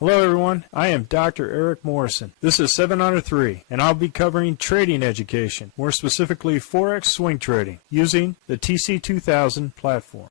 Hello everyone, I am Dr. Eric Morrison. This is 7 Under 3, and I'll be covering trading education, more specifically Forex swing trading, using the TC2000 platform.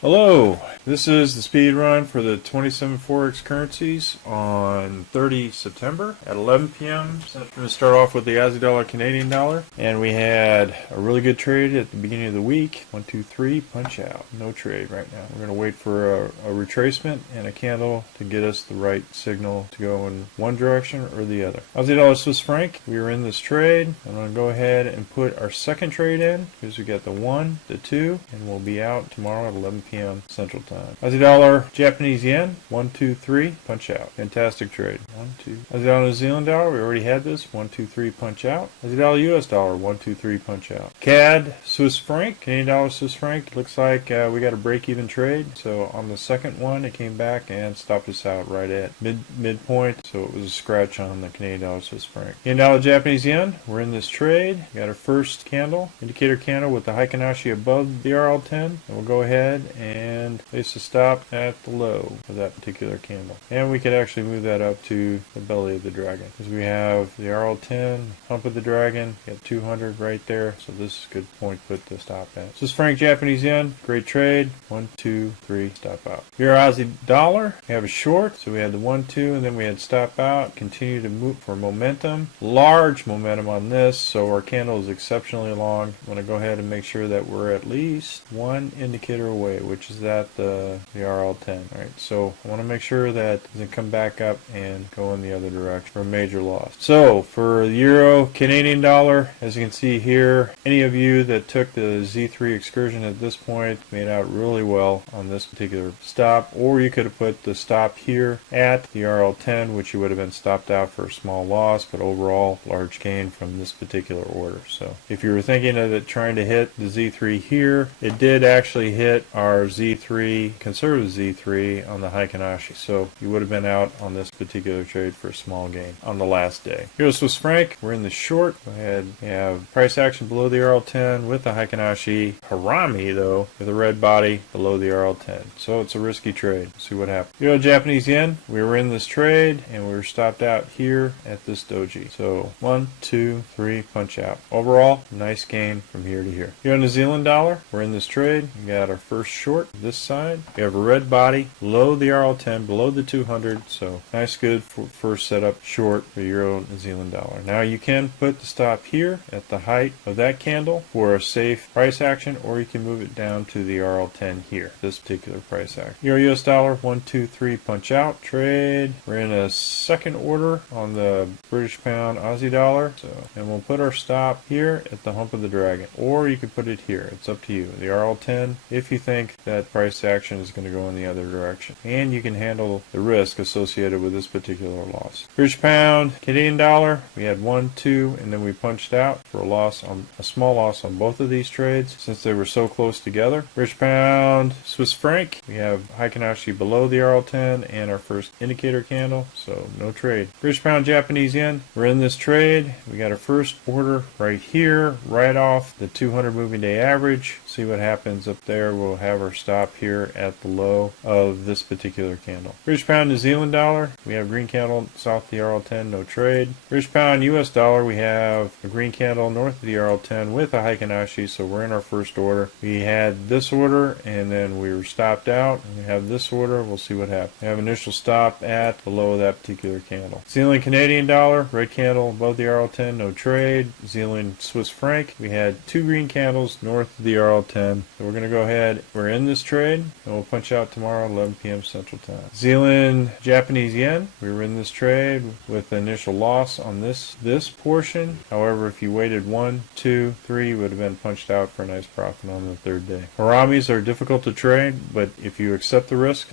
Hello, this is the speed run for the 27 Forex currencies on 30 September at 11 p.m. So I'm going to start off with the Aussie dollar, Canadian dollar, and we had a really good trade at the beginning of the week. 1, 2, 3, punch out. No trade right now. We're going to wait for a retracement and a candle to get us the right signal to go in one direction or the other. Aussie dollar, Swiss franc, we were in this trade. I'm going to go ahead and put our second trade in because we got the 1, the 2, and we'll be out tomorrow at 11 p.m. Central Time. Aussie dollar, Japanese yen, 1, 2, 3, punch out. Fantastic trade. 1, 2. Aussie dollar, New Zealand dollar, we already had this. 1, 2, 3, punch out. Aussie dollar, US dollar, 1, 2, 3, punch out. CAD, Swiss franc, Canadian dollar, Swiss franc. Looks like we got a break-even trade. So on the second one, it came back and stopped us out right at midpoint. So it was a scratch on the Canadian dollar, Swiss franc. Canadian dollar, Japanese yen, we're in this trade. We got our first candle, indicator candle with the Heikin-Ashi above the RL10. And we'll go ahead and place a stop at the low of that particular candle. And we could actually move that up to the belly of the dragon because we have the RL10, hump of the dragon, got 200 right there. So this is a good point to put the stop at. Swiss franc, Japanese yen, great trade. 1, 2, 3, stop out. Here, Aussie dollar, we have a short. So we had the 1, 2, and then we had stop out. Continue to move for momentum. Large momentum on this. So our candle is exceptionally long. I'm going to go ahead and make sure that we're at least one indicator away, which is that the RL10, right? So I want to make sure that it doesn't come back up and go in the other direction for a major loss. So for the euro, Canadian dollar, as you can see here, any of you that took the Z3 excursion at this point made out really well on this particular stop, or you could have put the stop here at the RL10, which you would have been stopped out for a small loss, but overall large gain from this particular order. So if you were thinking of it trying to hit the Z3 here, it did actually hit our Z3, conservative Z3 on the Heikin-Ashi. So you would have been out on this particular trade for a small gain on the last day. Here's Swiss franc. We're in the short. Go ahead. We have price action below the RL10 with the Heikin-Ashi. Harami, though, with a red body below the RL10. So it's a risky trade. See what happens. Euro Japanese yen. We were in this trade and we were stopped out here at this doji. So 1, 2, 3, punch out. Overall, nice gain from here to here. Euro New Zealand dollar. We're in this trade. We got our first short this side. We have a red body below the RL10, below the 200. So nice, good for first setup short for Euro New Zealand dollar. Now you can put the stop here at the height of that candle for a safe price action, or you can move it down to the RL10 here, this particular price action. Euro US dollar, 1, 2, 3, punch out. Trade. We're in a second order on the British pound Aussie dollar. So, and we'll put our stop here at the hump of the dragon, or you could put it here. It's up to you. The RL10, if you think that price action is going to go in the other direction, and you can handle the risk associated with this particular loss. British pound, Canadian dollar, we had 1, 2, and then we punched out for a small loss on both of these trades since they were so close together. British pound, Swiss franc, we have Heikin-Ashi below the RL10 and our first indicator candle, so no trade. British pound, Japanese yen, we're in this trade. We got our first order right here, right off the 200 moving day average. See what happens up there. We'll have our stop here at the low of this particular candle. British pound, New Zealand dollar, we have green candle south of the RL10, no trade. British pound, US dollar, we have a green candle north of the RL10 with a Heikin-Ashi, so we're in our first order. We had this order and then we were stopped out. We have this order, we'll see what happens. We have initial stop at the low of that particular candle. Zealand Canadian dollar, red candle above the RL10, no trade. Zealand Swiss franc, we had two green candles north of the RL10. So we're going to go ahead, we're in this trade, and we'll punch out tomorrow at 11 p.m. Central Time. Zealand Japanese yen, we were in this trade with the initial loss on this portion. However, if you waited 1, 2, 3, you would have been punched out for a nice profit on the third day. Haramis are difficult to trade, but if you accept the risk,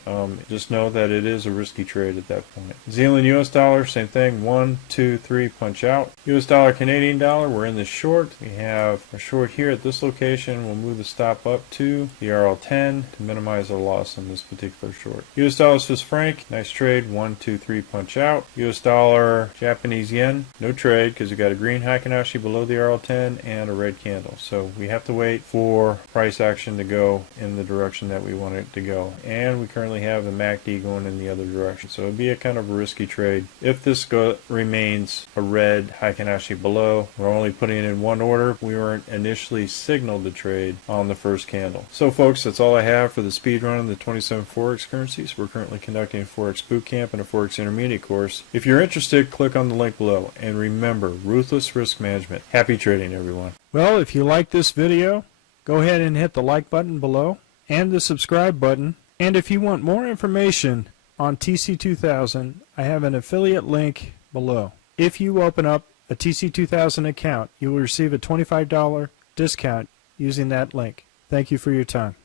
just know that it is a risky trade at that point. Zealand US dollar, same thing, 1, 2, 3, punch out. US dollar Canadian dollar, we're in this short. We have a short here at this location. We'll move the stop up to the RL10 to minimize minimize our loss on this particular short. US dollar Swiss franc, nice trade, 1, 2, 3 punch out. US dollar Japanese yen, no trade because we got a green Heikin-Ashi below the RL10 and a red candle. So we have to wait for price action to go in the direction that we want it to go. And we currently have the MACD going in the other direction. So it'd be a kind of a risky trade. If this remains a red Heikin-Ashi below, we're only putting in one order. We weren't initially signaled to trade on the first candle. So folks, that's all I have for the speed run of the 27 Forex currencies. We're currently conducting a Forex bootcamp and a Forex intermediate course. If you're interested, click on the link below. And remember, ruthless risk management. Happy trading, everyone. Well, if you like this video, go ahead and hit the like button below and the subscribe button. And if you want more information on TC2000, I have an affiliate link below. If you open up a TC2000 account, you will receive a $25 discount using that link. Thank you for your time.